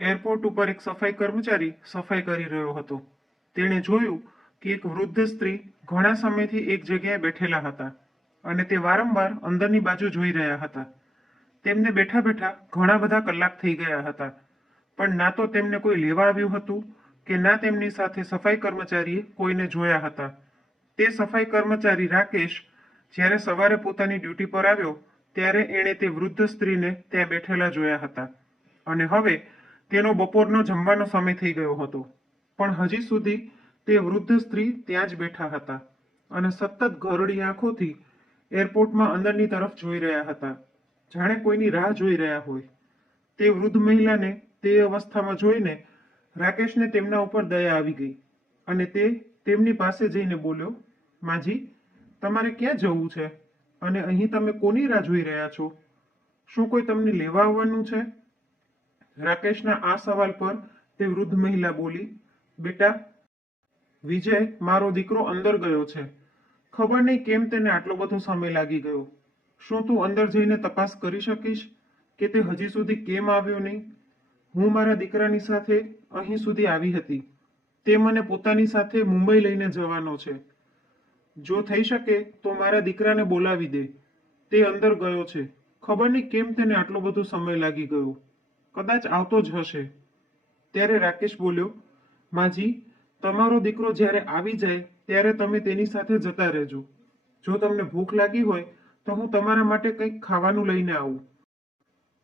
Airport ઉપર એક સફાઈ કર્મચારી સફાઈ કરી રહ્યો હતો. તેણે જોયું કે એક વૃદ્ધ સ્ત્રી ઘણા સમયથી એક જગ્યાએ બેઠેલા હતા અને તે વારંવાર અંદરની બાજુ જોઈ રહ્યા હતા. તેમને બેઠા બેઠા ઘણા બધા કલાક થઈ ગયા હતા, પણ ના તો તેમને કોઈ લેવા આવ્યું હતું કે ના તેમની સાથે સફાઈ કર્મચારીએ કોઈને જોયા હતા. તે સફાઈ કર્મચારી રાકેશ જ્યારે સવારે પોતાની ડ્યુટી પર આવ્યો ત્યારે એણે તે વૃદ્ધ સ્ત્રીને ત્યાં બેઠેલા જોયા હતા અને હવે તેનો બપોરનો જમવાનો સમય થઈ ગયો હતો, પણ હજી સુધી તે વૃદ્ધ સ્ત્રી ત્યાં જ બેઠા હતા અને સતત ઘરડી આંખોથી એરપોર્ટમાં અંદરની તરફ જોઈ રહ્યા હતા, જાણે કોઈની રાહ જોઈ રહ્યા હોય. તે વૃદ્ધ મહિલાને તે અવસ્થામાં જોઈને રાકેશને તેમના ઉપર દયા આવી ગઈ અને તે તેમની પાસે જઈને બોલ્યો, માજી, તમારે ક્યાં જવું છે અને અહીં તમે કોની રાહ જોઈ રહ્યા છો? શું કોઈ તમને લેવા આવવાનું છે? રાકેશના આ સવાલ પર તે વૃદ્ધ મહિલા બોલી, બેટા, વિજય મારો દીકરો અંદર ગયો છે. ખબર નહીં કેમ તેને આટલો બધો સમય લાગી ગયો. શું તું અંદર જઈને તપાસ કરી શકીશ કે તે હજી સુધી કેમ આવ્યો નહીં? હું મારા દીકરાની સાથે અહીં સુધી આવી હતી. તે મને પોતાની સાથે મુંબઈ લઈને જવાનો છે. જો થઈ શકે તો મારા દીકરાને બોલાવી દે. તે અંદર ગયો છે. ખબર નહીં કેમ તેને આટલો બધો સમય લાગી ગયો. કદાચ આવતો જ હશે. ત્યારે રાકેશ બોલ્યો, માજી, તમારો દીકરો જ્યારે આવી જાય ત્યારે તમે તેની સાથે જતા રહેજો. જો તમને ભૂખ લાગી હોય તો હું તમારા માટે કંઈક ખાવાનું લઈને આવું.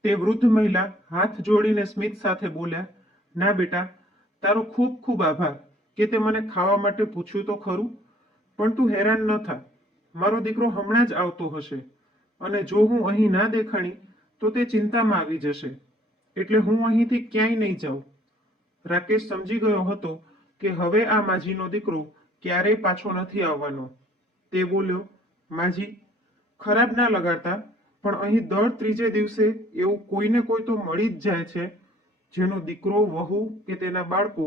તે વૃદ્ધ મહિલા હાથ જોડીને સ્મિત સાથે બોલ્યા, ના બેટા, તારો ખૂબ ખૂબ આભાર કે તે મને ખાવા માટે પૂછ્યું તો ખરું, પણ તું હેરાન ન થા. મારો દીકરો હમણાં જ આવતો હશે અને જો હું અહીં ના દેખાણી તો તે ચિંતામાં આવી જશે, એટલે હું અહીંથી ક્યાંય નહીં જાઉં. રાકેશ સમજી ગયો હતો કે હવે આ માજીનો દીકરો ક્યારેય પાછો નથી આવવાનો. તે બોલ્યો, માજી, ખરાબ ના લગાડતા, પણ અહીં દર ત્રીજે દિવસે એવું કોઈને કોઈ તો મળી જ જાય છે જેનો દીકરો, વહુ કે તેના બાળકો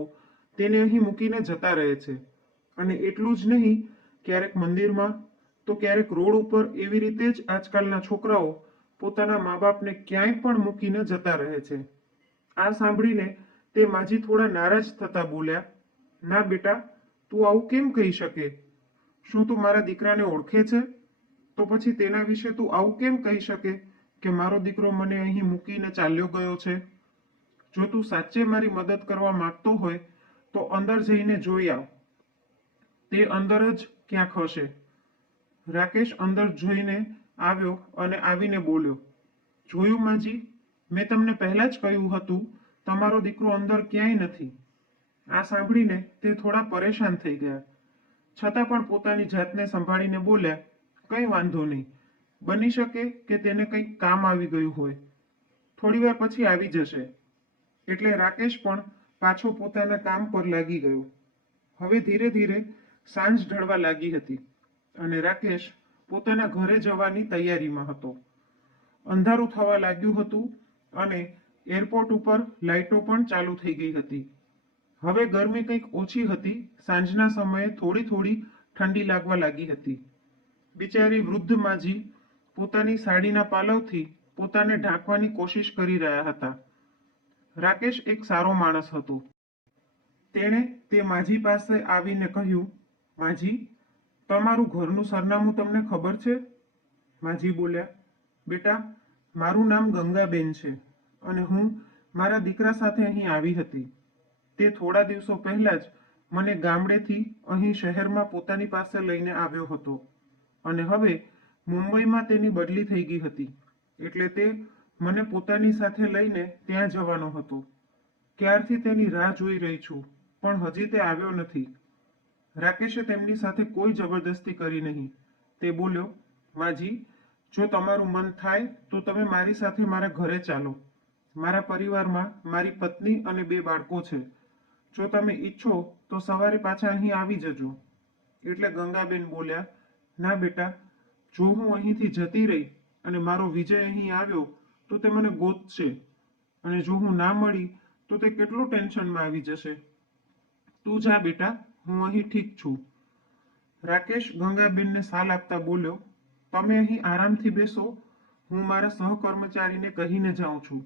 તેને અહીં મૂકીને જતા રહે છે. અને એટલું જ નહીં, ક્યારેક મંદિરમાં તો ક્યારેક રોડ ઉપર એવી રીતે જ આજકાલના છોકરાઓ પોતાના મા બાપને ક્યાંય પણ મૂકીને જતા રહે છે. આ સાંભળીને તે માજી થોડા નારાજ થતા બોલ્યા, ના બેટા, તું આવું કેમ કહી શકે? શું તું મારા દીકરાને ઓળખે છે? તો પછી તેના વિશે તું આવું કેમ કહી શકે કે મારો દીકરો મને અહીં મૂકીને ચાલ્યો ગયો છે? જો તું સાચે મારી મદદ કરવા માંગતો હોય તો અંદર જઈને જોઈ આવ. તે અંદર જ ક્યાંક હશે. રાકેશ અંદર જોઈને આવ્યો અને આવીને બોલ્યો, જોયું માજી, મેં તમને પહેલા જ કહ્યું હતું તમારો દીકરો અંદર ક્યાંય નથી. આ સાંભળીને તે થોડા પરેશાન થઈ ગયા, છતાં પણ પોતાની જાતને સંભાળીને બોલ્યા, કંઈ વાંધો નહીં, બની શકે કે તેને કંઈક કામ આવી ગયું હોય, થોડી વાર પછી આવી જશે. એટલે રાકેશ પણ પાછો પોતાના કામ પર લાગી ગયો. હવે ધીરે ધીરે સાંજ ઢળવા લાગી હતી અને રાકેશ પોતાના ઘરે જવાની તૈયારીમાં હતો. અંધારું થવા લાગ્યું હતું અને એરપોર્ટ ઉપર લાઇટો પણ ચાલુ થઈ ગઈ હતી. હવે ગરમી કંઈક ઓછી હતી. સાંજના સમયે થોડી થોડી ઠંડી લાગવા લાગી હતી. બિચારી વૃદ્ધ માજી પોતાની સાડીના પાલવથી પોતાને ઢાંકવાની કોશિશ કરી રહ્યા હતા. રાકેશ એક સારો માણસ હતો. તેણે તે માજી પાસે આવીને કહ્યું, માજી, તમારું ઘરનું સરનામું તમને ખબર છે? માજી બોલ્યા, બેટા, મારું નામ ગંગાબેન છે અને હું મારા દીકરા સાથે અહીં આવી હતી. તે થોડા દિવસો પહેલા જ મને ગામડેથી અહીં શહેરમાં પોતાની પાસે લઈને આવ્યો હતો અને હવે મુંબઈમાં તેની બદલી થઈ ગઈ હતી, એટલે તે મને પોતાની સાથે લઈને ત્યાં જવાનો હતો. ક્યારથી તેની રાહ જોઈ રહી છું, પણ હજી તે આવ્યો નથી. રાકેશે તેમની સાથે કોઈ જબરદસ્તી કરી નહીં. તે બોલ્યો, માજી, જો તમારું મન થાય તો તમે મારી સાથે મારા ઘરે ચાલો. મારા પરિવારમાં મારી પત્ની અને 2 બાળકો છે. જો તમે ઈચ્છો તો સવારે પાછા અહીં આવી જજો. એટલે ગંગાબેન બોલ્યા, ના બેટા, જો હું અહીંથી જતી રહી અને મારો વિજય અહીં આવ્યો તો તે મને ગોતશે અને જો હું ના મળી તો તે કેટલું ટેન્શનમાં આવી જશે. તું જા બેટા, હું અહીં ઠીક છું. રાકેશ ગંગાબેનને સાલ આપતા બોલ્યો, તમે અહીં આરામથી બેસો, હું મારા સહકર્મચારીને કહીને જાઉં છું.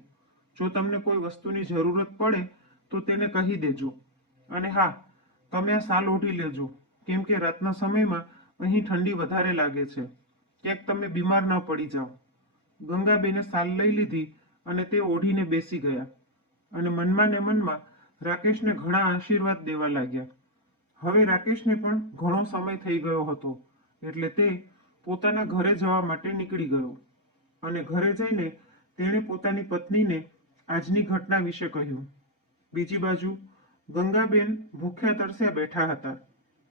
જો તમને કોઈ વસ્તુની જરૂરત પડે તો તેને કહી દેજો. અને હા, તમે આ શાલ ઓઢી લેજો, કેમ કે રાતના સમયમાં અહીં ઠંડી વધારે લાગે છે. ક્યાંક તમે બીમાર ન પડી જાઓ. ગંગાબેને શાલ લઈ લીધી અને તે ઓઢીને બેસી ગયા. અને મનમાં ને મનમાં રાકેશને ઘણા આશીર્વાદ દેવા લાગ્યા. હવે રાકેશને પણ ઘણો સમય થઈ ગયો હતો, એટલે તે પોતાના ઘરે જવા માટે નીકળી ગયો. અને ઘરે જઈને તેણે પોતાની પત્નીને આજની ઘટના વિશે કહ્યું. બીજી બાજુ ગંગાબેન ભૂખ્યા તરસ્યા બેઠા હતા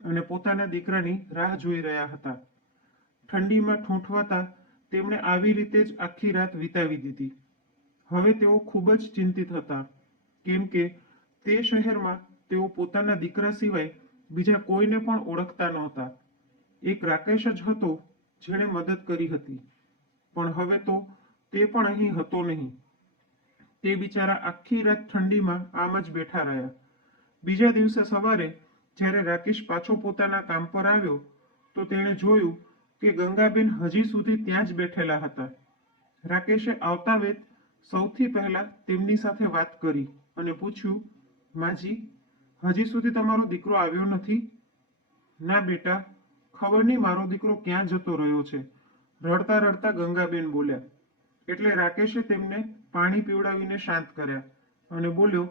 અને પોતાના દીકરાની રાહ જોઈ રહ્યા હતા. ઠંડીમાં ઠૂંઠવાતા તેમણે આવી રીતે જ આખી રાત વિતાવી દીધી. હવે તેઓ ખૂબ જ ચિંતિત હતા, કેમ કે તે શહેરમાં તેઓ પોતાના દીકરા સિવાય બીજા કોઈને પણ ઓળખતા નહોતા. એક રાકેશ જ હતો જેણે મદદ કરી હતી, પણ હવે તો તે પણ અહીં હતો નહીં. તે બિચારા આખી રાત ઠંડીમાં આમ જ બેઠા રહ્યા. બીજા દિવસે સવારે જ્યારે રાકેશ પાછો પોતાના કામ પર આવ્યો તો તેણે જોયું કે ગંગાબેન હજી સુધી ત્યાં જ બેઠેલા હતા. રાકેશે આવતા વેત સૌથી પહેલા તેમની સાથે વાત કરી અને પૂછ્યું, માજી, હજી સુધી તમારો દીકરો આવ્યો નથી? ના બેટા, ખબર નહીં મારો દીકરો ક્યાં જતો રહ્યો છે, રડતા રડતા ગંગાબેન બોલ્યા. એટલે રાકેશે તેમને પાણી પીવડાવીને શાંત કર્યા અને બોલ્યો,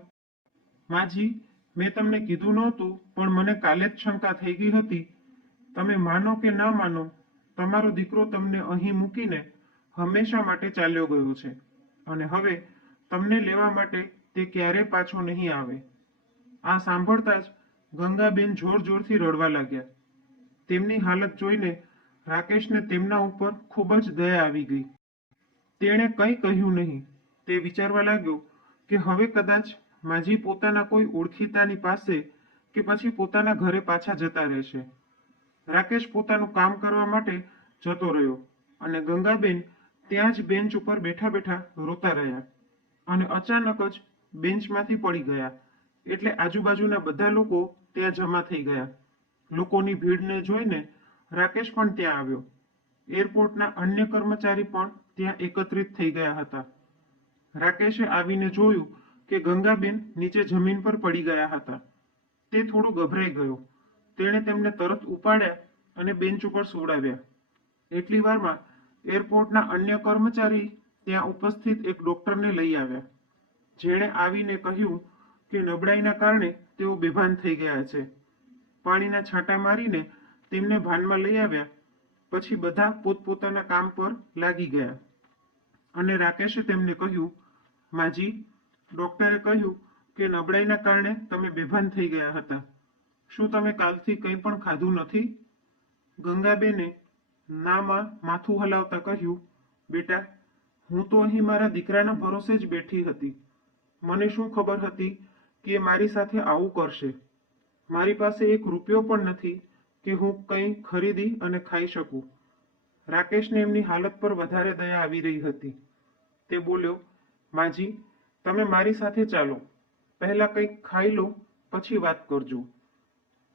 માજી, મેં તમને કીધું નહોતું, પણ મને કાલે જ શંકા થઈ ગઈ હતી. તમે માનો કે ના માનો, તમારો દીકરો તમને અહીં મૂકીને હંમેશા માટે ચાલ્યો ગયો છે અને હવે તમને લેવા માટે તે ક્યારે પાછો નહીં આવે. આ સાંભળતા જ ગંગાબેન જોર જોરથી રડવા લાગ્યા. તેમની હાલત જોઈને રાકેશને તેમના ઉપર ખૂબ જ દયા આવી ગઈ. તેણે કંઈ કહ્યું નહીં. તે વિચારવા લાગ્યો કે હવે કદાચ માજી પોતાના કોઈ ઓળખીતાની પાસે કે પછી પોતાના ઘરે પાછા જતા રહેશે. રાકેશ પોતાનું કામ કરવા માટે જતો રહ્યો અને ગંગાબેન ત્યાં જ બેન્ચ ઉપર બેઠા બેઠા રોતા રહ્યા. અને અચાનક જ બેન્ચમાંથી પડી ગયા. એટલે આજુબાજુના બધા લોકો ત્યાં જમા થઈ ગયા. લોકોની ભીડને જોઈને રાકેશ પણ ત્યાં આવ્યો. એરપોર્ટના અન્ય કર્મચારી પણ ત્યાં એકત્રિત થઈ ગયા હતા. રાકેશે આવીને જોયું કે ગંગાબેન નીચે જમીન પર પડી ગયા હતા. તે થોડો ગભરાઈ ગયો. તેણે તેમને તરત ઉપાડ્યા અને બેન્ચ ઉપર સુવડાવ્યા. એટલી વારમાં એરપોર્ટના અન્ય કર્મચારી ત્યાં ઉપસ્થિત એક ડોક્ટરને લઈ આવ્યા, જેણે આવીને કહ્યું કે નબળાઈના કારણે તેઓ બેભાન થઈ ગયા છે. પાણીના છાંટા મારીને તેમને ભાનમાં લઈ આવ્યા. પછી બધા પોતપોતાના કામ પર લાગી ગયા અને રાકેશે તેમને કહ્યું, માજી, ડોક્ટરે કહ્યું કે નબળાઈના કારણે તમે બેભાન થઈ ગયા હતા. શું તમે કાલથી કંઈ પણ ખાધું નથી? ગંગાબેને નામાં માથું હલાવતા કહ્યું, બેટા, હું તો અહીં મારા દીકરાના ભરોસે જ બેઠી હતી. મને શું ખબર હતી કે એ મારી સાથે આવું કરશે. મારી પાસે એક રૂપિયો પણ નથી કે હું કંઈ ખરીદી અને ખાઈ શકું. રાકેશને એમની હાલત પર વધારે દયા આવી રહી હતી. તે બોલ્યો, માજી, તમે મારી સાથે ચાલો, પહેલા કંઈક ખાઈ લો, પછી વાત કરજો.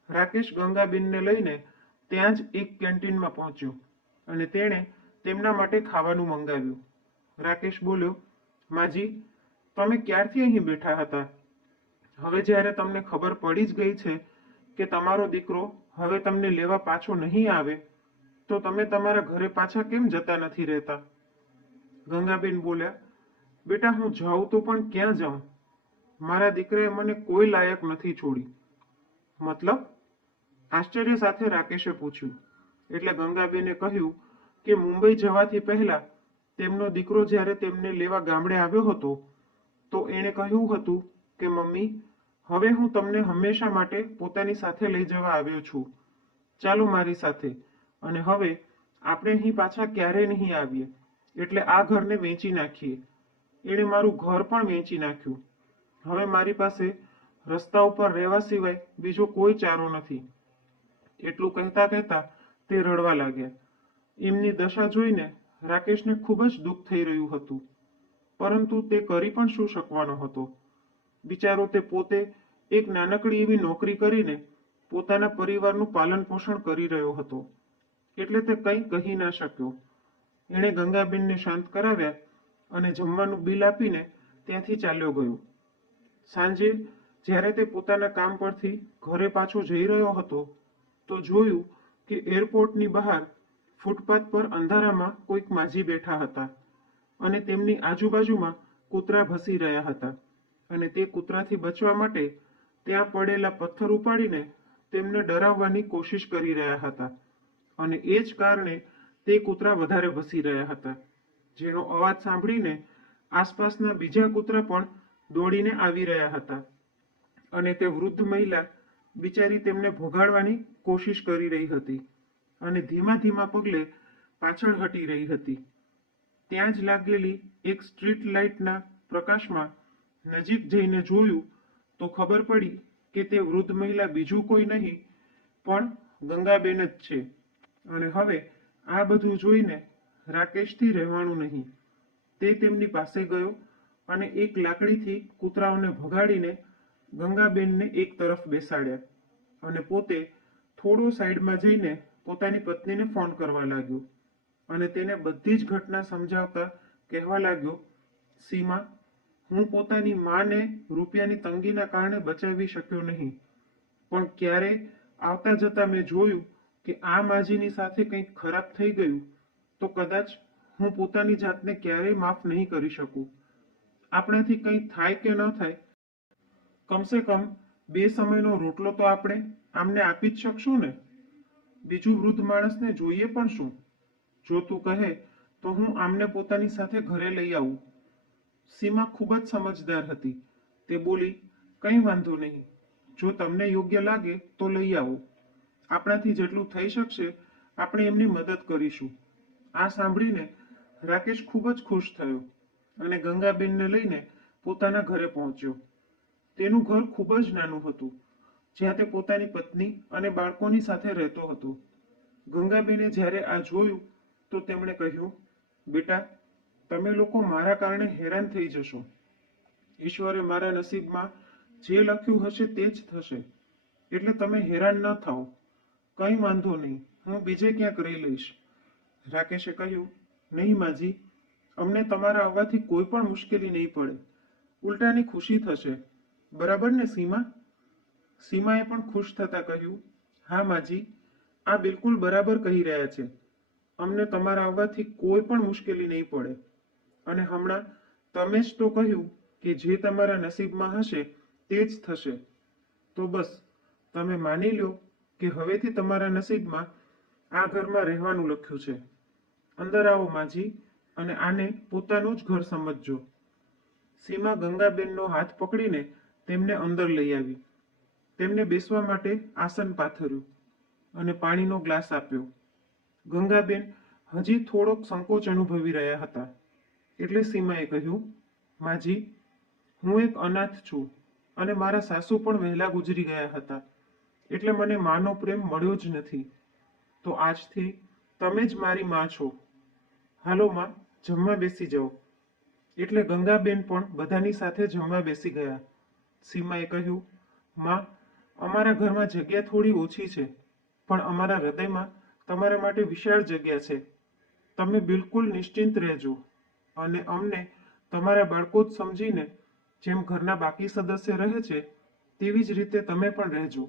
રાકેશ ગંગાબેનને લઈને ત્યાં જ એક કેન્ટીનમાં પહોંચ્યો અને તેણે તેમના માટે ખાવાનું મંગાવ્યું. રાકેશ બોલ્યો, માજી, તમે ક્યારથી અહીં બેઠા હતા? હવે જ્યારે તમને ખબર પડી જ ગઈ છે કે તમારો દીકરો હવે તમને લેવા પાછો નહીં આવે, તો તમે તમારા ઘરે પાછા કેમ જતા નથી રહેતા? ગંગાબેન બોલ્યા, બેટા, હું જાઉં તો પણ ક્યાં જાઉં? મારા દીકરાએ મને કોઈ લાયક નથી છોડી. મતલબ? આશ્ચર્ય સાથે રાકેશે પૂછ્યું. એટલે ગંગાબેને કહ્યું કે મુંબઈ જવાથી પહેલા તેમનો દીકરો જ્યારે તેમને લેવા ગામડે આવ્યો હતો તો એણે કહ્યું હતું કે મમ્મી, હવે હું તમને હંમેશા માટે પોતાની સાથે લઈ જવા આવ્યો છું. ચાલો મારી સાથે, અને હવે આપણે અહીં પાછા ક્યારેય નહીં આવીએ. એટલે આ ઘરને વેચી નાખીએ. એણે મારું ઘર પણ વેચી નાખ્યું. હવે મારી પાસે રસ્તા ઉપર રહેવા સિવાય બીજો કોઈ ચારો નથી. એટલું કહેતા કહેતા તે રડવા લાગ્યા. એમની દશા જોઈને રાકેશને ખૂબ જ દુઃખ થઈ રહ્યું હતું, પરંતુ તે કરી પણ શું શકવાનો હતો? બિચારો તે પોતે એક નાનકડી એવી નોકરી કરીને પોતાના પરિવારનું પાલન પોષણ કરી રહ્યો હતો, એટલે તે કંઈ કહી ના શક્યો. એણે ગંગાબેનને શાંત કરાવ્યા અને જમવાનું બિલ આપીને ત્યાંથી ચાલ્યો ગયો. સાંજે જ્યારે તે પોતાના કામ પરથી ઘરે પાછો જઈ રહ્યો હતો તો જોયું કે એરપોર્ટની બહાર ફૂટપાથ પર અંધારામાં કોઈક માજી બેઠા હતા અને તેમની આજુબાજુમાં કૂતરા ભસી રહ્યા હતા અને તે કૂતરાથી બચવા માટે ત્યાં પડેલા પથ્થર ઉપાડીને તેમને ડરાવવાની કોશિશ કરી રહ્યા હતા અને એ જ કારણે તે કૂતરા વધારે ભસી રહ્યા હતા, જેનો અવાજ સાંભળીને આસપાસના બીજા કૂતરા પણ દોડીને આવી રહ્યા હતા અને તે વૃદ્ધ મહિલા બિચારી તેમને ભગાડવાની કોશિશ કરી રહી હતી અને ધીમા ધીમા પગલે પાછળ હટી રહી હતી. ત્યાં જ લાગેલી એક સ્ટ્રીટ લાઇટના પ્રકાશમાં નજીક જઈને જોયું તો ખબર પડી કે તે વૃદ્ધ મહિલા બીજું કોઈ નહીં પણ ગંગાબેન જ છે. અને હવે આ બધું જોઈને રાકેશથી રહેવાનું નહીં. તે તેમની પાસે ગયો અને એક લાકડીથી કૂતરાઓને ભગાડીને ગંગાબેનને એક તરફ બેસાડ્યા અને પોતે થોડો સાઈડમાં જઈને પોતાની પત્નીને ફોન કરવા લાગ્યો અને તેને બધી જ ઘટના સમજાવતા કહેવા લાગ્યો, સીમા, હું પોતાની માને રૂપિયાની તંગીના કારણે બચાવી શક્યો નહીં, પણ ક્યારે આવતા જતા મેં જોયું કે આ માજીની સાથે કંઈક ખરાબ થઈ ગયું તો કદાચ હું પોતાની જાતને ક્યારેય માફ નહીં કરી શકું. આપણાથી કંઈ થાય કે ન થાય, કમસે કમ 2 સમયનો રોટલો તો આપણે આમને આપી જ શકશું ને. બીજું વૃદ્ધ માણસને જોઈએ પણ શું? જો તું કહે તો હું આમને પોતાની સાથે ઘરે લઈ આવું. સીમા ખૂબ જ સમજદાર હતી. તે બોલી, કંઈ વાંધો નહીં, જો તમને યોગ્ય લાગે તો લઈ આવો. આપણાથી જેટલું થઈ શકશે આપણે એમની મદદ કરીશું. આ સાંભળીને રાકેશ ખૂબ જ ખુશ થયો અને ગંગાબેનને લઈને પોતાના ઘરે પહોંચ્યો. તેનું ઘર ખૂબ જ નાનું હતું, જ્યાં તે પોતાની પત્ની અને બાળકોની સાથે રહેતો હતો. ગંગાબેને જ્યારે આ જોયું તો તેમણે કહ્યું, બેટા, તમે લોકો મારા કારણે હેરાન થઈ જશો. ઈશ્વરે મારા નસીબમાં જે લખ્યું હશે તે જ થશે, એટલે તમે હેરાન ન થાઓ. કંઈ વાંધો નહીં, હું બીજે ક્યાંક રહી લઈશ. રાકેશે કહ્યું, નહીં માજી, અમને તમારા આવવાથી કોઈ પણ મુશ્કેલી નહીં પડે, ઉલટાની ખુશી થશે. બરાબર ને સીમા? સીમાએ પણ ખુશ થતા કહ્યું, હા માજી, આ બિલકુલ બરાબર કહી રહ્યા છે. અમને તમારા આવવાથી કોઈ પણ મુશ્કેલી નહીં પડે. અને હમણાં તમે જ તો કહ્યું કે જે તમારા નસીબમાં હશે તે જ થશે. તો બસ તમે માની લો કે હવેથી તમારા નસીબમાં આ ઘરમાં રહેવાનું લખ્યું છે. અંદર આવો માજી અને આને પોતાનું જ ઘર સમજજો. સીમા ગંગાબેનનો હાથ પકડીને તેમને અંદર લઈ આવી. તેમને બેસવા માટે આસન પાથર્યું અને પાણીનો ગ્લાસ આપ્યો. ગંગાબેન હજી થોડોક સંકોચ અનુભવી રહ્યા હતા એટલે સીમાએ કહ્યું, માજી, હું એક અનાથ છું અને મારા સાસુ પણ વહેલા ગુજરી ગયા હતા, એટલે મને માનો પ્રેમ મળ્યો જ નથી. તો આજથી તમે જ મારી માં છો. હાલો માં, જમવા બેસી જાઓ. એટલે ગંગાબેન પણ બધાની સાથે જમવા બેસી ગયા. સીમાએ કહ્યું, માં, અમારા ઘરમાં જગ્યા થોડી ઓછી છે, પણ અમારા હૃદયમાં તમારા માટે વિશાળ જગ્યા છે. તમે બિલકુલ નિશ્ચિંત રહેજો અને અમને તમારા બાળકો જ સમજીને જેમ ઘરના બાકી સદસ્ય રહે છે તેવી જ રીતે તમે પણ રહેજો.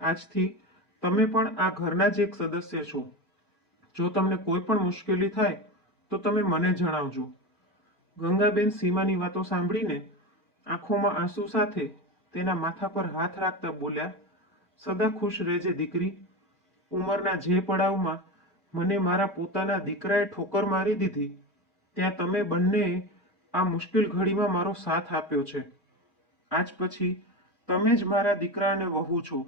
આજથી તમે પણ આ ઘરના જ એક સદસ્ય છો. જો તમને કોઈ પણ મુશ્કેલી થાય તો તમે મને જણાવજો. ગંગાબેન સીમાની વાતો સાંભળીને આંખોમાં આંસુ સાથે તેના માથા પર હાથ રાખતા બોલ્યા, સદા ખુશ રહેજે દીકરી. ઉંમરના જે પડાવમાં મને મારા પોતાના દીકરાએ ઠોકર મારી દીધી, ત્યાં તમે બંનેએ આ મુશ્કેલ ઘડીમાં મારો સાથ આપ્યો છે. આજ પછી તમે જ મારા દીકરા અને વહુ છો.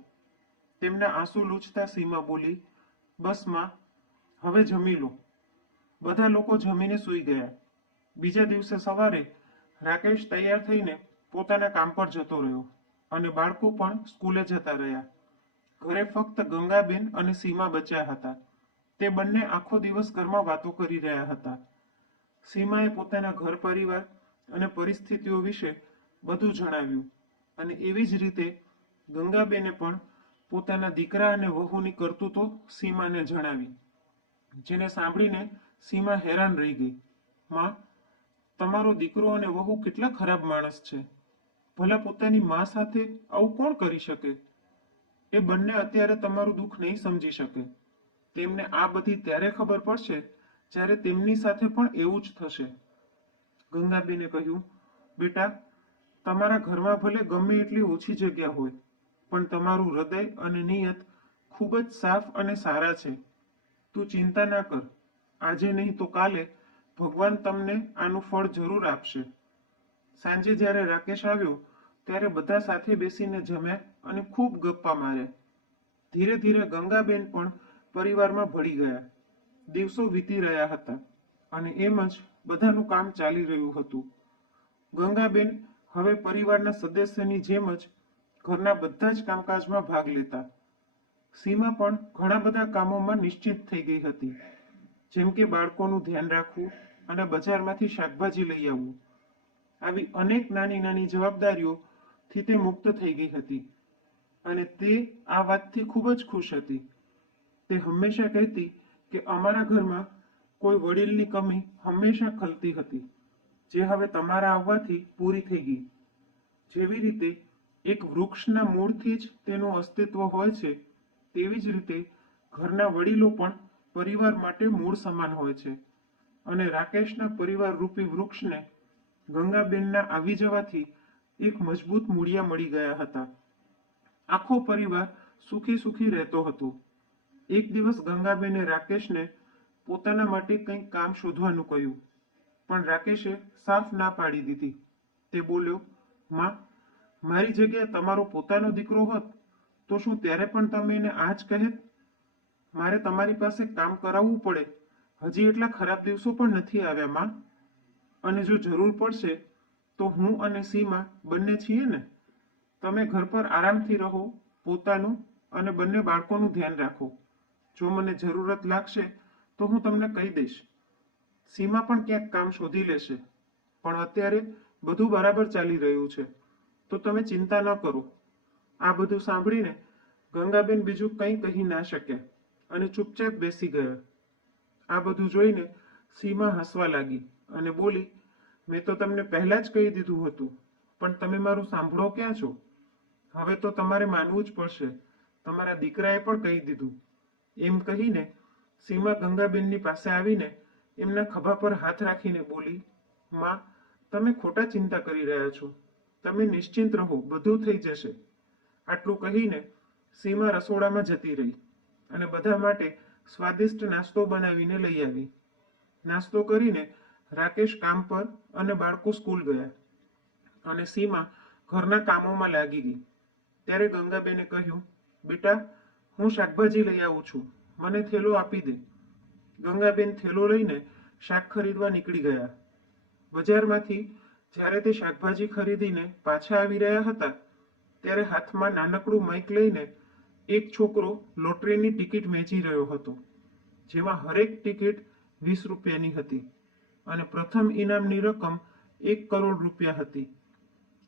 તેમના આંસુ લૂછતા સીમા બોલી, બસ માં, હવે જમી લો. બધા લોકો જમીને સૂઈ ગયા. બીજા દિવસે સવારે રાકેશ તૈયાર થઈને પોતાના કામ પર જતો રહ્યો અને બાળકો પણ સ્કૂલે જતા રહ્યા. ઘરે ફક્ત ગંગાબેન અને સીમા બચ્યા હતા. તે બંને આખો દિવસ ઘરમાં વાતો કરી રહ્યા હતા. સીમાએ પોતાના ઘર પરિવાર અને પરિસ્થિતિઓ વિશે બધું જણાવ્યું અને એવી જ રીતે ગંગાબેને પણ પોતાના દીકરા અને વહુની કરતૂતો સીમાને જણાવી, જેને સાંભળીને સીમા હેરાન રહી ગઈ. માં, તમારો દીકરો અને વહુ કેટલા ખરાબ માણસ છે. ભલા પોતાની મા સાથે આવું કોણ કરી શકે? એ બંને અત્યારે તમારું દુઃખ નહીં સમજી શકે. તેમને આ બધી ત્યારે ખબર પડશે જ્યારે તેમની સાથે પણ એવું જ થશે. ગંગાબેને કહ્યું, બેટા, તમારા ઘરમાં ભલે ગમે એટલી ઓછી જગ્યા હોય, પણ તમારું હૃદય અને નિયત ખૂબ જ સાફ અને સારા છે. તું ચિંતા ના કર. આજે નહીં તો કાલે ભગવાન તમને આનું ફળ જરૂર આપશે. સાંજે જ્યારે રાકેશ આવ્યો ત્યારે બધા સાથે બેસીને જમ્યા અને ખૂબ ગપ્પા માર્યા. ધીરે ધીરે ગંગાબેન પણ પરિવારમાં ભળી ગયા. દિવસો વીતી રહ્યા હતા અને એમ જ બધાનું કામ ચાલી રહ્યું હતું. ગંગાબેન હવે પરિવારના સદસ્યની જેમ જ ઘરના બધા જ કામકાજમાં ભાગ લેતા. સીમા પણ ઘણા બધા કામોમાં નિશ્ચિત થઈ ગઈ હતી, જેમ કે બાળકોનું ધ્યાન રાખવું અને બજારમાંથી શાકભાજી લઈ આવવું. આવી અનેક નાની નાની જવાબદારીઓથી તે મુક્ત થઈ ગઈ હતી અને તે આ વાતથી ખૂબ જ ખુશ હતી. તે હંમેશા કહેતી કે અમારા ઘરમાં કોઈ વડીલની કમી હંમેશા ખલતી હતી, જે હવે તમારા આવવાથી પૂરી થઈ ગઈ. જેવી રીતે એક વૃક્ષના મૂળથી જ તેનું અસ્તિત્વ હોય છે, તેવી જ રીતે ઘરના વડીલો પણ પરિવાર માટે મૂળ સમાન હોય છે અને રાકેશના પરિવાર રૂપી વૃક્ષને ગંગાબેનના આવી જવાથી એક મજબૂત મૂળિયા મળી ગયા હતા. આખો પરિવાર સુખી સુખી રહેતો હતો. એક દિવસ ગંગાબેને રાકેશને પોતાના માટે કંઈક કામ શોધવાનું કહ્યું, પણ રાકેશે સાફ ના પાડી દીધી. તે બોલ્યો, માં, મારી જગ્યાએ તમારો પોતાનો દીકરો હોત તો શું ત્યારે પણ તમે એને આ જ કહેત? મારે તમારી પાસે કામ કરાવવું પડે. હજી એટલા ખરાબ દિવસો પણ નથી આવ્યા, માં. અને જો જરૂર પડશે તો હું અને સીમા બંને છીએ ને. તમે ઘર પર આરામથી રહો, પોતાનું અને બંને બાળકોનું ધ્યાન રાખો. જો મને જરૂરત લાગશે તો હું તમને કહી દઈશ. સીમા પણ ક્યાંક કામ શોધી લેશે, પણ અત્યારે બધું બરાબર ચાલી રહ્યું છે, તો તમે ચિંતા ન કરો. આ બધું સાંભળીને ગંગાબેન બીજું કંઈ કહી ના શક્યા અને ચૂપચાપ બેસી ગયા. આ બધું જોઈને સીમા હસવા લાગી અને બોલી, મેં તો તમને પહેલા જ કહી દીધું હતું, પણ તમે મારું સાંભળો ક્યાં છો? હવે તો તમારે માનવું જ પડશે. તમારા દીકરાએ પણ કહી દીધું. એમ કહીને સીમા ગંગાબેનની પાસે આવીને એમના ખભા પર હાથ રાખીને બોલી, માં, તમે ખોટા ચિંતા કરી રહ્યા છો. તમે નિશ્ચિંત રહો, બધું થઈ જશે. આટલું કહીને સીમા રસોડામાં જતી રહી અને બધા માટે સ્વાદિષ્ટ નાસ્તો બનાવીને લઈ આવી. નાસ્તો કરીને રાકેશ કામ પર અને બાળકો સ્કૂલ ગયા અને સીમા ઘરના કામોમાં લાગી ગઈ. ત્યારે ગંગાબેને કહ્યું, બેટા, હું શાકભાજી લઈ આવું છું, મને થેલો આપી દે. ગંગાબેન થેલો લઈને શાક ખરીદવા નીકળી ગયા. બજારમાંથી જ્યારે તે શાકભાજી ખરીદીને પાછા આવી રહ્યા હતા ત્યારે હાથમાં નાનકડું માઇક લઈને એક છોકરો લોટરીની ટિકિટ વેચી રહ્યો હતો, જેમાં હરેક ટિકિટ 20 રૂપિયાની હતી અને પ્રથમ ઇનામની રકમ 1 કરોડ રૂપિયા હતી.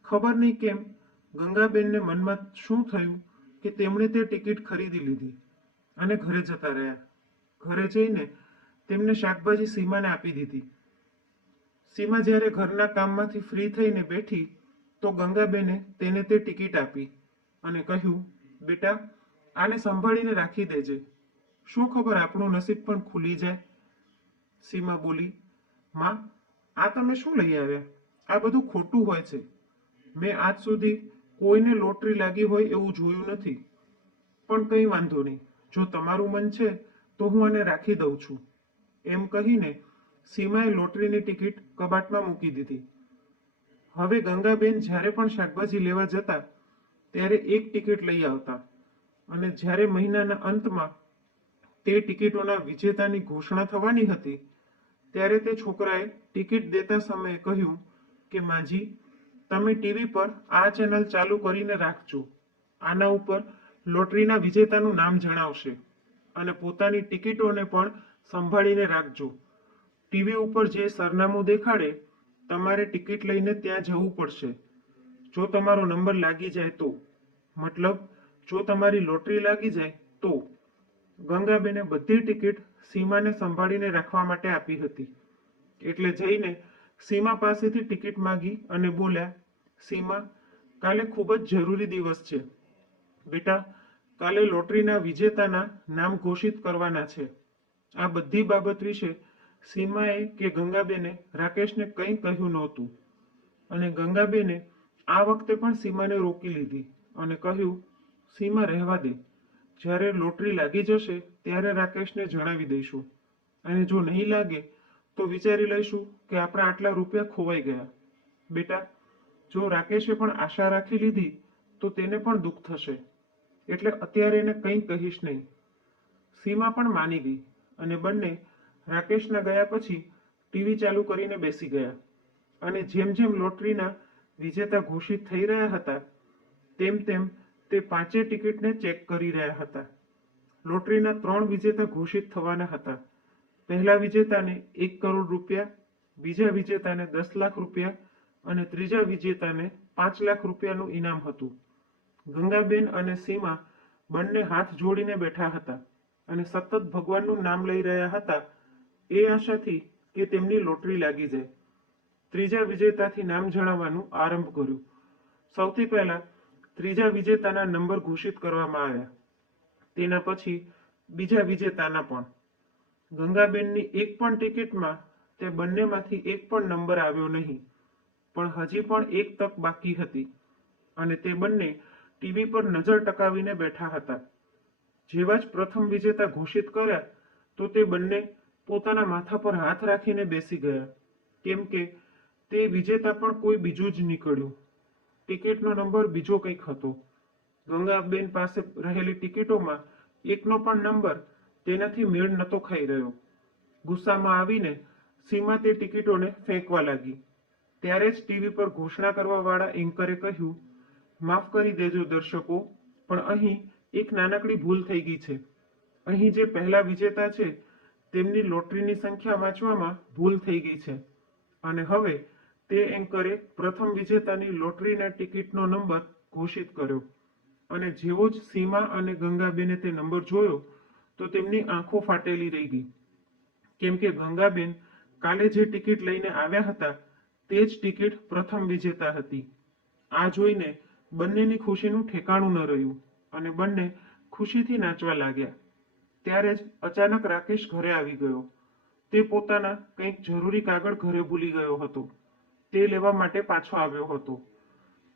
ખબર નહીં કેમ ગંગાબેનને મનમાં શું થયું કે તેમણે તે ટિકિટ ખરીદી લીધી અને ઘરે જતા રહ્યા. ઘરે જઈને તેમને શાકભાજી સીમાને આપી દીધી. સીમા જ્યારે ઘરના કામમાંથી ફ્રી થઈને બેઠી તો ગંગાબેને તેને તે ટિકિટ આપી અને કહ્યું, બેટા, આને સંભાળીને રાખી દેજે. શું ખબર આપણું નસીબ પણ ખુલી જાય. સીમા બોલી, માં, આ તમે શું લઈ આવ્યા? આ બધું ખોટું હોય છે. મેં આજ સુધી કોઈને લોટરી લાગી હોય એવું જોયું નથી. પણ કંઈ વાંધો નહીં, જો તમારું મન છે તો હું આને રાખી દઉં છું. એમ કહીને સીમાએ લોટરીની ટિકિટ કબાટમાં મૂકી દીધી. હવે ગંગાબેન જ્યારે પણ શાકભાજી લેવા જતા ત્યારે એક ટિકિટ લઈ આવતા અને જ્યારે મહિનાના અંતમાં તે ટિકિટોના વિજેતાની ઘોષણા થવાની હતી ત્યારે તે છોકરાએ ટિકિટ દેતા સમયે કહ્યું કે માજી, તમે ટીવી પર આ ચેનલ ચાલુ કરીને રાખજો. આના ઉપર લોટરીના વિજેતાનું નામ જણાવશે અને પોતાની ટિકિટોને પણ સંભાળીને રાખજો. ટીવી ઉપર જે સરનામું દેખાડે તમારે ટિકિટ લઈને ત્યાં જવું પડશે. જો તમારો નંબર લાગી જાય તો, મતલબ જો તમારી લોટરી લાગી જાય તો. ગંગાબેને બધી ટિકિટ સીમાને સંભાળીને રાખવા માટે આપી હતી. એટલે જઈને સીમા પાસેથી ટિકિટ માંગી અને બોલ્યા, સીમા, કાલે ખૂબ જ જરૂરી દિવસ છે. બેટા, કાલે લોટરીના વિજેતાના નામ ઘોષિત કરવાના છે. આ બધી બાબત વિશે સીમાએ કે ગંગાબેને રાકેશને કંઈ કહ્યું નહોતું. અને ગંગાબેને આ વખતે પણ સીમાને રોકી લીધી અને કહ્યું, સીમા, રહેવા દે. જ્યારે લોટરી લાગી જશે ત્યારે રાકેશને જણાવી દઈશું. અને જો નહીં લાગે તો વિચારી લઈશું કે આપણા આટલા રૂપિયા ખોવાઈ ગયા. બેટા, જો રાકેશે પણ આશા રાખી લીધી તો તેને પણ દુઃખ થશે. એટલે અત્યારે એને કંઈ કહીશ નહીં. સીમા પણ માની ગઈ અને બંને રાકેશના ગયા પછી ટીવી ચાલુ કરીને બેસી ગયા. અને જેમ જેમ લોટરીના વિજેતા ઘોષિત થઈ રહ્યા હતા તેમ તેમ તે 5 ટિકિટને ચેક કરી રહ્યા હતા. લોટરીના 3 વિજેતા ઘોષિત થવાના હતા. પહેલા વિજેતાને 1 કરોડ રૂપિયા, બીજા વિજેતાને 10 લાખ રૂપિયા અને ત્રીજા વિજેતાને 5 લાખ રૂપિયાનું ઇનામ હતું. ગંગાબેન અને સીમા બંને હાથ જોડીને બેઠા હતા અને સતત ભગવાનનું નામ લઈ રહ્યા હતા, એ આશાથી કે તેમની લોટરી લાગી જાય. ત્રીજા વિજેતાથી નામ જણાવવાનું આરંભ કર્યું. સૌથી પહેલા ત્રીજા વિજેતાના નંબર ઘોષિત કરવામાં આવ્યા. તેના પછી બીજા વિજેતાના પણ. ગંગાબેનની એક પણ ટિકિટમાં તે બંનેમાંથી એક પણ નંબર આવ્યો નહીં. પણ હજી પણ એક તક બાકી હતી અને તે બંને ટીવી પર નજર ટકાવીને બેઠા હતા. જેવા જ પ્રથમ વિજેતા ઘોષિત કર્યા તો તે બંને પોતાના માથા પર હાથ રાખીને બેસી ગયા, કેમ કે તે વિજેતા પણ કોઈ બીજું જ નીકળ્યું. ટિકિટનો નંબર બીજો કંઈક હતો. ગંગાબેન પાસે રહેલી ટિકિટોમાં એકનો પણ નંબર તેનાથી મેળ નહોતો ખાઈ રહ્યો. ગુસ્સામાં આવીને સીમા તે ટિકિટોને ફેંકવા લાગી. ત્યારે જ ટીવી પર ઘોષણા કરવાવાળા એન્કરે કહ્યું, માફ કરી દેજો દર્શકો, પણ અહીં એક નાનકડી ભૂલ થઈ ગઈ છે. અહીં જે પહેલા વિજેતા છે તેમની લોટરીની સંખ્યા વાંચવામાં ભૂલ થઈ ગઈ છે અને હવે તે એન્કરે પ્રથમ વિજેતાની લોટરીના ટિકિટનો નંબર ઘોષિત કર્યો. અને જેવો જ સીમા અને ગંગાબેને તે નંબર જોયો તો તેમની આંખો ફાટેલી રહી ગઈ, કેમ કે ગંગાબેન કાલે જે ટિકિટ લઈને આવ્યા હતા તે જ ટિકિટ પ્રથમ વિજેતા હતી. આ જોઈને બંનેની ખુશીનું ઠેકાણું ન રહ્યું અને બંને ખુશીથી નાચવા લાગ્યા. ત્યારે જ અચાનક રાકેશ ઘરે આવી ગયો. તે પોતાના કંઈક જરૂરી કાગળ ઘરે ભૂલી ગયો હતો. તે લેવા માટે પાછો આવ્યો હતો.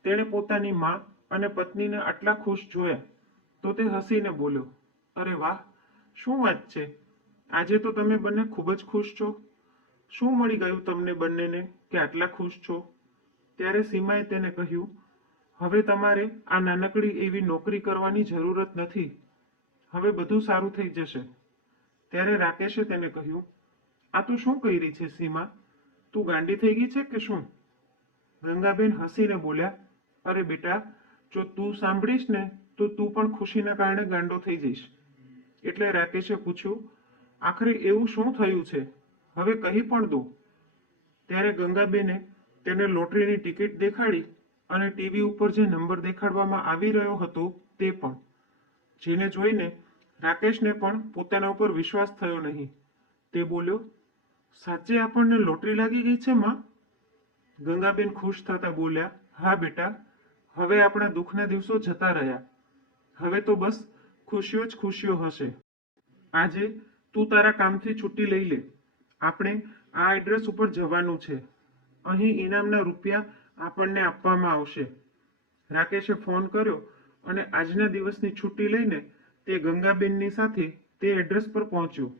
તેણે પોતાની માં અને પત્નીને આટલા ખુશ જોયા તો તે હસીને બોલ્યો, અરે વાહ, શું વાત છે, આજે તો તમે બંને ખૂબ જ ખુશ છો. શું મળી ગયું તમને બંનેને કે આટલા ખુશ છો? ત્યારે સીમાએ તેને કહ્યું, હવે તમારે આ નાનકડી એવી નોકરી કરવાની જરૂરત નથી. હવે બધું સારું થઈ જશે. ત્યારે રાકેશે તેને કહ્યું, આ તું શું કહી રહી છે સીમા? તું ગાંડી થઈ ગઈ છે કે શું? ગંગાબેન હસીને બોલ્યા, અરે બેટા, જો તું સાંભળીશ ને તો તું પણ ખુશીના કારણે ગાંડો થઈ જઈશ. એટલે રાકેશે પૂછ્યું, આખરે એવું શું થયું છે? હવે કહી પણ દો. ત્યારે ગંગાબેને તેને લોટરીની ટિકિટ દેખાડી અને ટીવી ઉપર જે નંબર દેખાડવામાં આવી રહ્યો હતો તે પણ. જેને જોઈને રાકેશને પણ પોતાના ઉપર વિશ્વાસ થયો નહીં. તે બોલ્યો, સાચે આપણને લોટરી લાગી ગઈ છે માં? ગંગાબેન ખુશ થતા બોલ્યા, હા બેટા, હવે આપણા દુઃખના દિવસો જતા રહ્યા. હવે તો બસ ખુશીઓ જ ખુશીઓ હશે. આજે તું તારા કામથી છુટ્ટી લઈ લે. આપણે આ એડ્રેસ ઉપર જવાનું છે. અહીં ઇનામના રૂપિયા આપણને આપવામાં આવશે. રાકેશે ફોન કર્યો અને આજના દિવસની છુટ્ટી લઈને તે ગંગાબેનની સાથે તે એડ્રેસ પર પહોંચ્યો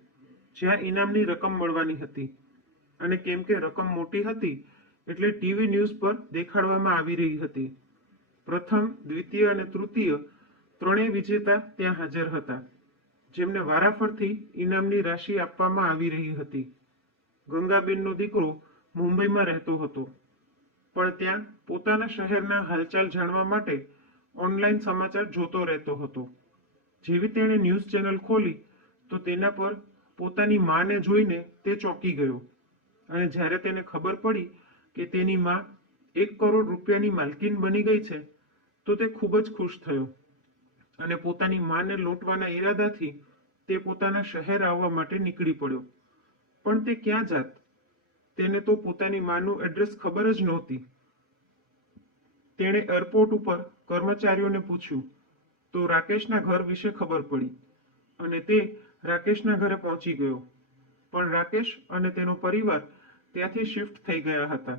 જ્યાં ઇનામની રકમ મળવાની હતી. અને કેમ કે રકમ મોટી હતી એટલે ટીવી ન્યૂઝ પર દેખાડવામાં આવી રહી હતી. પ્રથમ, દ્વિતીય અને તૃતીય ત્રણેય વિજેતા ત્યાં હાજર હતા, જેમને વારાફરતી ઇનામની રાશિ આપવામાં આવી રહી હતી. ગંગાબેનનો દીકરો મુંબઈમાં રહેતો હતો, પણ ત્યાં પોતાના શહેરના હાલચાલ જાણવા માટે ઓનલાઈન સમાચાર જોતો રહેતો હતો. જેવી તેણે ન્યૂઝ ચેનલ ખોલી તો તેના પર પોતાની માને જોઈને તે ચોંકી ગયો. અને જ્યારે તેને ખબર પડી કે તેની માં 1 કરોડ રૂપિયાની માલકીન બની ગઈ છે તો તે ખૂબ જ ખુશ થયો અને પોતાની માને લૂંટવાના ઈરાદાથી તે પોતાના શહેર આવવા માટે નીકળી પડ્યો. પણ તે ક્યાં જાત? તેને તો પોતાની માનું એડ્રેસ ખબર જ નહોતી. તેણે એરપોર્ટ ઉપર કર્મચારીઓને પૂછ્યું તો રાકેશના ઘર વિશે ખબર પડી અને તે રાકેશના ઘરે પહોંચી ગયો. પણ રાકેશ અને તેનો પરિવાર ત્યાંથી શિફ્ટ થઈ ગયા હતા,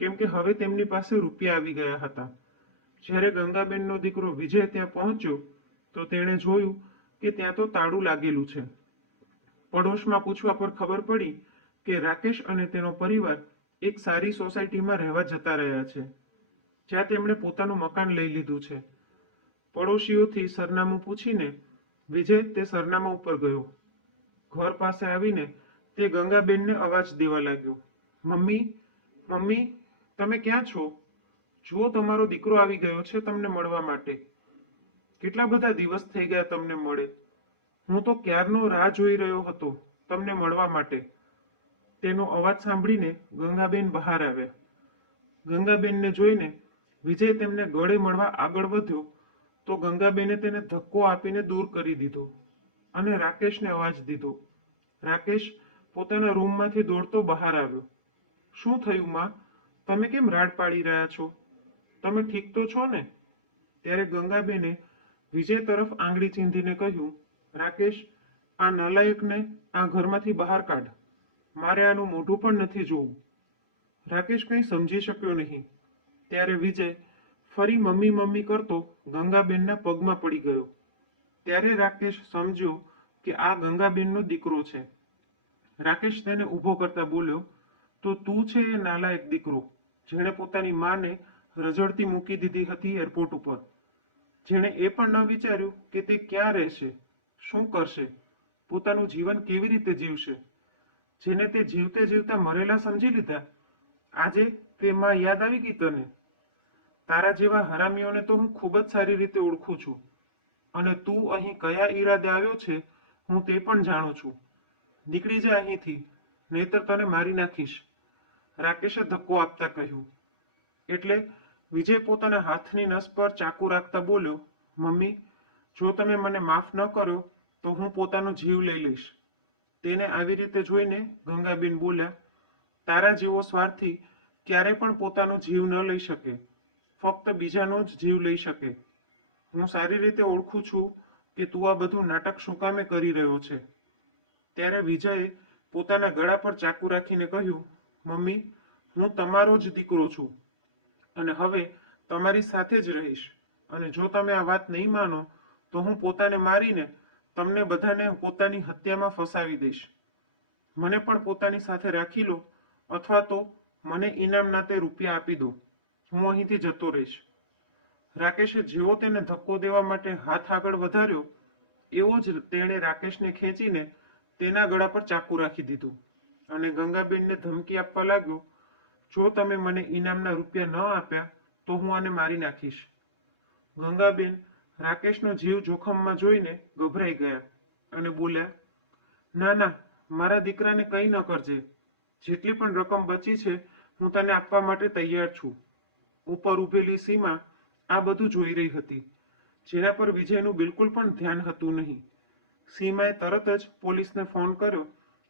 કેમ કે હવે તેમની પાસે રૂપિયા આવી ગયા હતા. જ્યારે ગંગાબેનનો દીકરો વિજય ત્યાં પહોંચ્યો તો તેણે જોયું કે ત્યાં તો તાળું લાગેલું છે. પડોશમાં પૂછવા પર ખબર પડી કે રાકેશ અને તેનો પરિવાર એક સારી સોસાયટીમાં રહેવા જતા રહ્યા છે, જ્યાં તેમણે પોતાનું મકાન લઈ લીધું છે. પડોશીઓથી સરનામું પૂછીને વિજય તે સરનામા ઉપર ગયો. ઘર પાસે આવીને તે ગંગાબેનને અવાજ દેવા લાગ્યો, મમ્મી, મમ્મી, તમે ક્યાં છો? જુઓ, તમારો દીકરો આવી ગયો છે તમને મળવા માટે. કેટલા બધા દિવસ થઈ ગયા તમને મળે. હું તો ક્યારનો રાહ જોઈ રહ્યો હતો તમને મળવા માટે. તેનો અવાજ સાંભળીને ગંગાબેન બહાર આવ્યા. ગંગાબેનને જોઈને વિજય તેમને ગળે મળવા આગળ વધ્યો તો ગંગાબેને તેને ધક્કો આપીને દૂર કરી દીધો અને રાકેશને અવાજ દીધો. રાકેશ પોતાના રૂમમાંથી દોડતો બહાર આવ્યો. શું થયું માં? તમે કેમ રાડ પાડી રહ્યા છો? તમે ઠીક તો છો ને? ત્યારે ગંગાબેને વિજય તરફ આંગળી ચીંધીને કહ્યું, રાકેશ, આ નાલાયકને આ ઘરમાંથી બહાર કાઢ. મારે આનું મોઢું પણ નથી જોવું. રાકેશ કંઈ સમજી શક્યો નહીં. ત્યારે વિજય ફરી મમ્મી મમ્મી કરતો ગંગાબેનના પગમાં પડી ગયો. ત્યારે રાકેશ સમજ્યો કે આ ગંગાબેનનો દીકરો છે. રાકેશ તેને ઊભો કરતા બોલ્યો, તો તું છે એ નાલાયક દીકરો જેણે પોતાની માને રઝળતી મૂકી દીધી હતી એરપોર્ટ ઉપર, જેણે એ પણ ન વિચાર્યું કે તે ક્યાં રહેશે, શું કરશે, પોતાનું જીવન કેવી રીતે જીવશે, જેને તે જીવતે જીવતા મરેલા સમજી લીધા. આજે તે માં યાદ આવી ગઈ તને? તારા જેવા હરામીઓને તો હું ખૂબ જ સારી રીતે ઓળખું છું અને તું અહીં કયા ઈરાદે આવ્યો છે હું તે પણ જાણું છું. નીકળી જા અહીંથી, નહીતર તને મારી નાખીશ, રાકેશે ધક્કો આપતા કહ્યું. એટલે વિજય પોતાના હાથની નસ પર ચાકુ રાખતા બોલ્યો, મમ્મી, જો તમે મને માફ ન કરો તો હું પોતાનો જીવ લઈ લઈશ. તેને આવી રીતે જોઈને ગંગાબેન બોલ્યા, તારા જેવો સ્વાર્થી ક્યારે પણ પોતાનો જીવ ન લઈ શકે, ફક્ત બીજાનો જ જીવ લઈ શકે. હું સારી રીતે ઓળખું છું કે તું આ બધું નાટક શું કામે કરી રહ્યો છે. ત્યારે વિજયે પોતાના ગળા પર ચાકુ રાખીને કહ્યું, મમ્મી, હું તમારો જ દીકરો છું અને હવે તમારી સાથે જ રહીશ, અને જો તમે આ વાત નહીં માનો તો હું પોતાને મારીને તમને બધાને પોતાની હત્યામાં ફસાવી દઈશ. મને પણ પોતાની સાથે રાખી લો અથવા તો મને ઇનામ નાતે રૂપિયા આપી દો. હું અહીંથી જતો રહીશ. રાકેશે જેવો તેને ધક્કો દેવા માટે હાથ આગળ વધાર્યો એવો જ તેણે રાકેશને ખેંચીને તેના ગળા પર ચાકુ રાખી દીધું અને ગંગાબેનને ધમકી આપવા લાગ્યો, જો તમે મને ઇનામના રૂપિયા ન આપ્યા તો હું આને મારી નાખીશ. ગંગાબેન રાકેશનો જીવ જોખમમાં જોઈને ગભરાઈ ગયા અને બોલ્યા, ના ના, મારા દીકરાને કંઈ ન કરજે. જેટલી પણ રકમ બચી છે હું તને આપવા માટે તૈયાર છું. ઉપર ઊભેલી સીમા આ બધું જોઈ રહી હતી, જેના પર વિજયનું બિલકુલ પણ ધ્યાન હતું નહીં. સીમાએ તરત જ પોલીસને ફોન કર્યો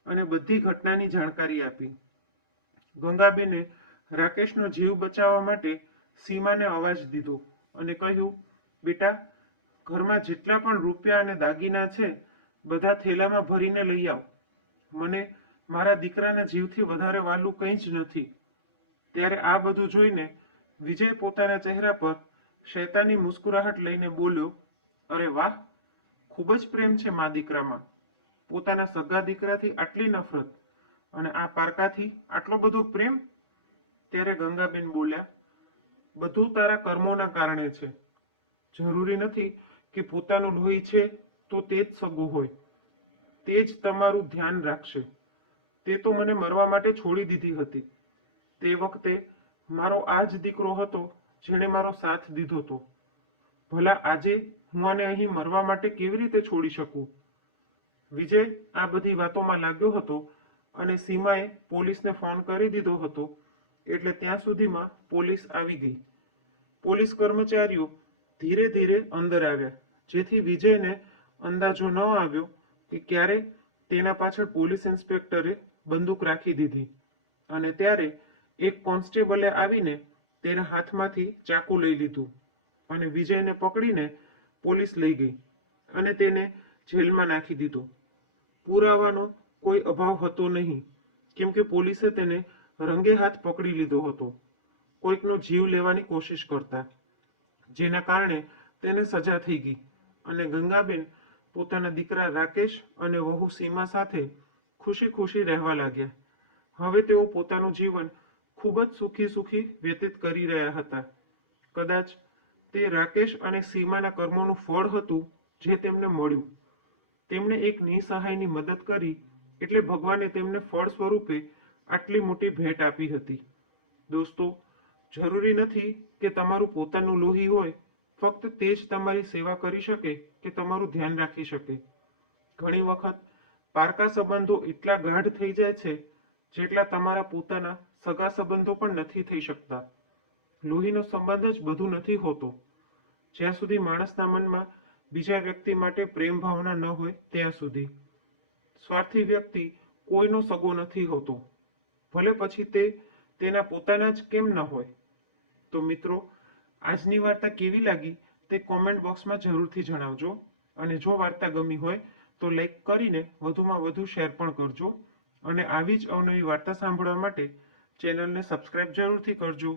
અને બધી ઘટનાની જાણકારી આપી. ગંગાબેને રાકેશનો જીવ બચાવવા માટે સીમાને અવાજ દીધો અને કહ્યું, બેટા, ઘરમાં જેટલા પણ રૂપિયા અને દાગીના છે બધા થેલામાં ભરીને લઈ આવ. મને મારા દીકરાના જીવથી વધારે વાલું કંઈ જ નથી. ત્યારે આ બધું જોઈને વિજય પોતાના ચહેરા પર શૈતાની મુસ્કુરાહટ લઈને બોલ્યો, અરે વાહ, ખૂબ જ પ્રેમ છે મા દીકરામાં. પોતાના સગા દીકરાથી આટલી નફરત અને આ પારકાથી આટલો બધો પ્રેમ? ત્યારે ગંગાબેન બોલ્યા, બધું તારા કર્મોના કારણે છે. જરૂરી નથી કે પોતાનું લોહી છે તો તે જ સગું હોય, તે જ તમારું ધ્યાન રાખશે. તે તો મને મરવા માટે છોડી દીધી હતી. તે વખતે મારો આ જ દીકરો હતો જેણે મારો સાથ દીધો હતો. ભલા આજે હું આને અહીં મરવા માટે કેવી રીતે છોડી શકું? વિજય આ બધી વાતોમાં લાગ્યો હતો અને સીમાએ પોલીસને ફોન કરી દીધો હતો, એટલે ત્યાં સુધીમાં પોલીસ આવી ગઈ. પોલીસ કર્મચારીઓ ધીરે ધીરે અંદર આવ્યા, જેથી વિજયને અંદાજો ન આવ્યો કે ક્યારે તેના પાછળ પોલીસ ઇન્સ્પેક્ટરે બંદૂક રાખી દીધી. અને ત્યારે એક કોન્સ્ટેબલે આવીને તેના હાથમાંથી ચાકુ લઈ લીધું અને વિજયને પકડીને પોલીસ લઈ ગઈ અને તેને જેલમાં નાખી દીધો. પુરાવાનો કોઈ અભાવ હતો નહીં, કેમ કે પોલીસે તેને રંગે હાથ પકડી લીધો હતો કોઈકનો જીવ લેવાની કોશિશ કરતા, જેના કારણે તેને સજા થઈ ગઈ અને ગંગાબેન પોતાના દીકરા રાકેશ અને વહુ સીમા સાથે ખુશી ખુશી રહેવા લાગ્યા. હવે તેઓ પોતાનું જીવન ખૂબ જ સુખી સુખી વ્યતીત કરી રહ્યા હતા. કદાચ તે રાકેશ અને સીમાના કર્મોનું ફળ હતું જે તેમને મળ્યું. તેમણે એક નિસહાયની મદદ કરી એટલે ભગવાને તેમને ફળ સ્વરૂપે આટલી મોટી ભેટ આપી હતી. દોસ્તો, જરૂરી નથી કે તમારું પોતાનું લોહી હોય, ફક્ત તે જ તમારી સેવા કરી શકે કે તમારું ધ્યાન રાખી શકે. ઘણી વખત પારકા સંબંધો એટલા ગાઢ થઈ જાય છે જેટલા તમારા પોતાના સગા સંબંધો પણ નથી થઈ શકતા. લોહીનો સંબંધ જ બધું નથી હોતો. જ્યાં સુધી માણસના મનમાં બીજા વ્યક્તિ માટે પ્રેમ ભાવના ન હોય ત્યાં સુધી. સ્વાર્થી વ્યક્તિ કોઈનો સગો નથી હોતો, ભલે પછી તે તેના પોતાના જ કેમ ન હોય. તો મિત્રો, આજની વાર્તા કેવી લાગી તે કોમેન્ટ બોક્સમાં જરૂરથી જણાવજો અને જો વાર્તા ગમી હોય તો લાઈક કરીને વધુમાં વધુ શેર પણ કરજો અને આવી જ અવનવી વાર્તા સાંભળવા માટે ચેનલને સબસ્ક્રાઇબ જરૂરથી કરજો.